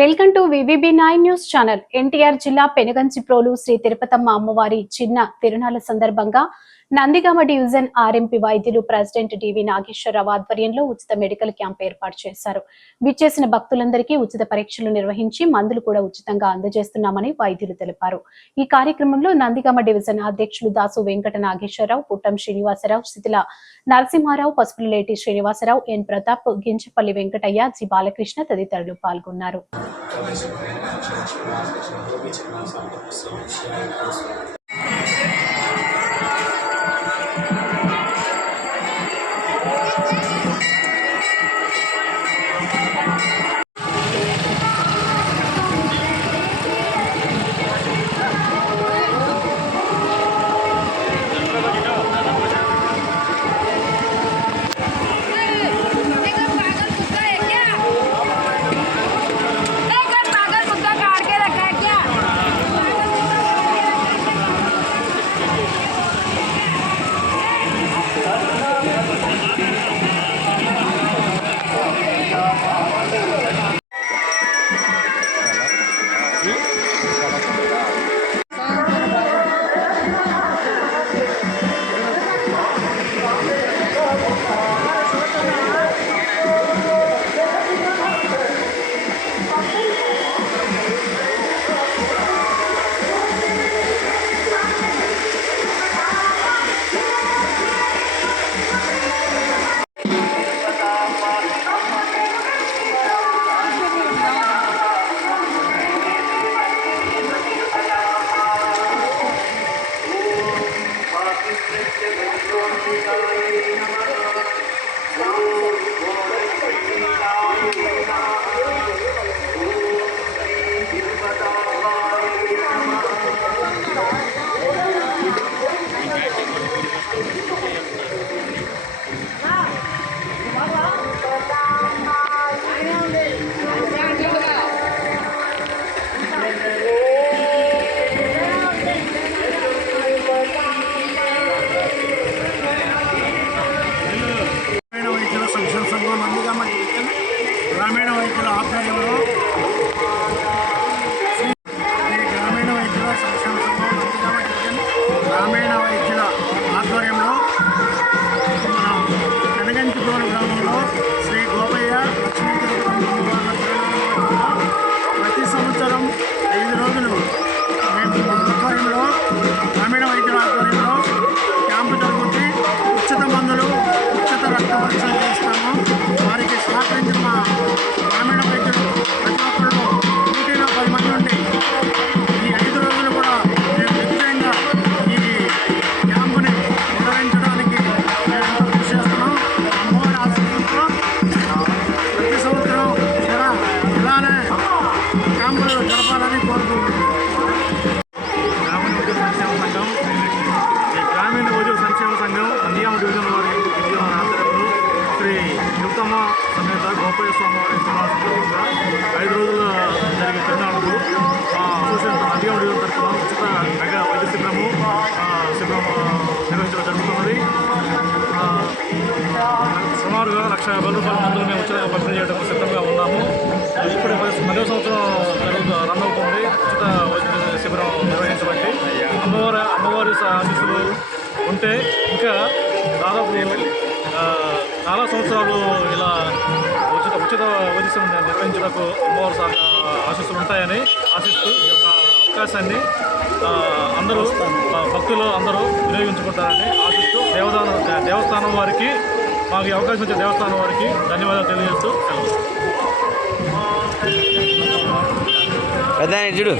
Welcome to వివిబి9 news channel. NTR జిల్లా పెనుగంచిప్రోలు శ్రీ తిరుపతమ్మ అమ్మవారి చిన్న తిరునాళ్ల సందర్భంగా నందిగామ డివిజన్ ఆర్ఎంపీ వైద్యులు ప్రెసిడెంట్ డివి నాగేశ్వరరావు ఆధ్వర్యంలో ఉచిత మెడికల్ క్యాంప్ ఏర్పాటు చేశారు. విచ్చేసిన భక్తులందరికీ ఉచిత పరీక్షలు నిర్వహించి మందులు కూడా ఉచితంగా అందజేస్తున్నామని వైద్యులు తెలిపారు. ఈ కార్యక్రమంలో నందిగామ డివిజన్ అధ్యక్షులు దాసు వెంకట నాగేశ్వరరావు, పుట్టం శ్రీనివాసరావు, శిథిల నరసింహారావు, పసుపులేటి శ్రీనివాసరావు, ఎన్ ప్రతాప్, గించపల్లి వెంకటయ్య, జి బాలకృష్ణ తదితరులు పాల్గొన్నారు. గ్రామీణ వైద్యుల ఆధ్వర్యంలో గ్రామీణ వైద్యుల సంక్షేమ సంఘం నందిగామ డివిజన్ గ్రామీణ వైద్యుల ఆధ్వర్యంలో మన పెనుగంచిప్రోలు గ్రామంలో శ్రీ గోపయ్య లక్ష్మీ తిరుపతమ్మ ప్రతి సంవత్సరం 5 రోజులు మేము ఆధ్వర్యంలో గ్రామీణ వైద్యుల ఆధ్వర్యంలో క్యాంపు జరుగుతుంది. ఉచిత మందులు, ఉచిత రక్త పరీక్షలు చేస్తాము. వారికి సహకరించిన మా గ్రామీణ వైద్యులు ప్రతి ఒక్కళ్ళు 10 మంది ఉండి ఈ 5 రోజులు కూడా మేము నిశ్చయంగా ఈ క్యాంపుని నిర్వహించడానికి మేము ఎంతో కృషి చేస్తున్నాం. అమ్మవారి ఆశీస్సులతో ప్రతి సంవత్సరం ఇలానే క్యాంపులు జరపాలని కోరుకుంటున్నాం. గ్రామీణ వైద్యుల సంక్షేమ సంఘం నందిగామ డివిజన్ వారి ఆధ్వర్యంలో శ్రీ తిరుపతమ్మ సమేత గోపయ్య స్వామివారి సందర్భంగా 5 రోజుల జరిగే తిరునాళ్లకు అసోసియేషన్ నందిగామ డివిజన్ తరఫున ఉచిత మెగా వైద్య శిబిరము నిర్వహించడం జరుగుతున్నది. సుమారుగా 1,50,000 రూపాయల మందులు మేము ఉచితంగా పంపిణీ చేయడానికి సిద్ధంగా ఉన్నాము. ఇప్పుడు 10వ సంవత్సరం రన్ అవుతుంది ఉచిత వైద్య శిబిరం నిర్వహించబట్టి. అమ్మవారి ఆశీస్సులు ఉంటే ఇంకా దాదాపు చాలా సంవత్సరాలు ఇలా ఉచిత వైద్య శిబిరం నిర్వహించడానికి అమ్మవారి ఆశీస్సులు ఉంటాయని ఆశిస్తూ ఈ యొక్క అవకాశాన్ని అందరూ భక్తులు అందరూ వినియోగించుకుంటారని ఆశిస్తూ దేవస్థానం వారికి మాకు ఈ అవకాశం ఇచ్చే దేవస్థానం వారికి ధన్యవాదాలు తెలియజేస్తూ చూడు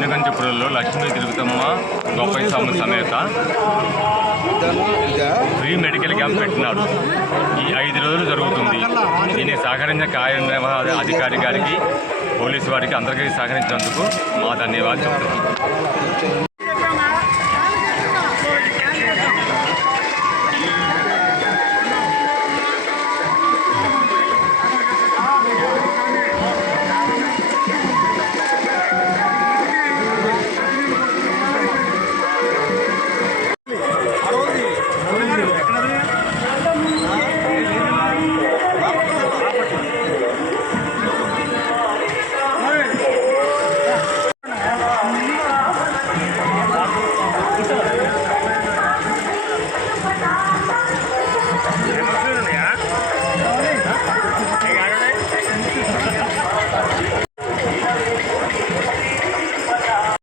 పెనుగంచిప్రోలులో లక్ష్మీ తిరుపతమ్మ గోపయ్య స్వామి సమేత ఫ్రీ మెడికల్ క్యాంప్ పెట్టినారు. ఈ 5 రోజులు జరుగుతుంది. దీన్ని సహకరించిన కార్యనిర్వహణ అధికారి గారికి పోలీసు వారికి అందరికీ సహకరించినందుకు మా ధన్యవాదాలు చెప్తున్నాం.